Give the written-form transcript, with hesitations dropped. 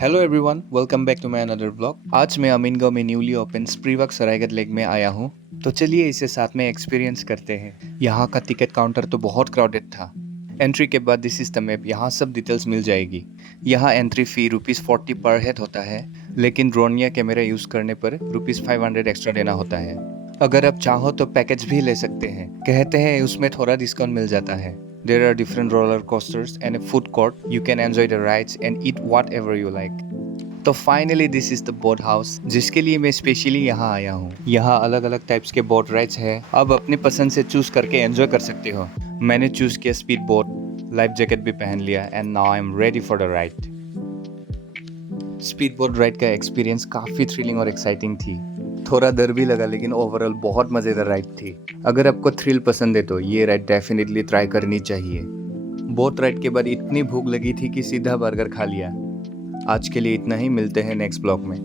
Hello everyone, welcome back to my another blog. आज मैं अमीनगांव में न्यूली ओपन स्प्रीवक सरायगढ़ लेक में आया हूँ। तो चलिए इसे साथ में एक्सपीरियंस करते हैं। यहाँ का टिकट काउंटर तो बहुत क्राउडेड था। एंट्री के बाद दिस इज द मैप, यहाँ सब डिटेल्स मिल जाएगी। यहाँ एंट्री फी ₹40 पर हेड होता है, लेकिन ड्रोन या कैमरा यूज करने पर ₹500 एक्स्ट्रा देना होता है। अगर आप चाहो तो पैकेज भी ले सकते हैं, कहते हैं उसमें थोड़ा डिस्काउंट मिल जाता है। There are different roller coasters and a food court. You can enjoy the rides and eat whatever you like. तो finally this is the boat house, जिसके लिए मैं स्पेशली यहाँ आया हूँ। यहाँ अलग अलग टाइप्स के बोट राइड्स है। अब अपनी पसंद से चूज करके एंजॉय कर सकते हो। मैंने चूज किया स्पीड बोट, लाइफ जैकेट भी पहन लिया and now I am ready for the ride. Speed boat ride का एक्सपीरियंस काफ़ी थ्रिलिंग और एक्साइटिंग थी। थोड़ा डर भी लगा, लेकिन ओवरऑल बहुत मज़ेदार राइड थी। अगर आपको थ्रिल पसंद है तो ये राइड डेफिनेटली ट्राई करनी चाहिए। बोट राइड के बाद इतनी भूख लगी थी कि सीधा बर्गर खा लिया। आज के लिए इतना ही, मिलते हैं नेक्स्ट ब्लॉग में।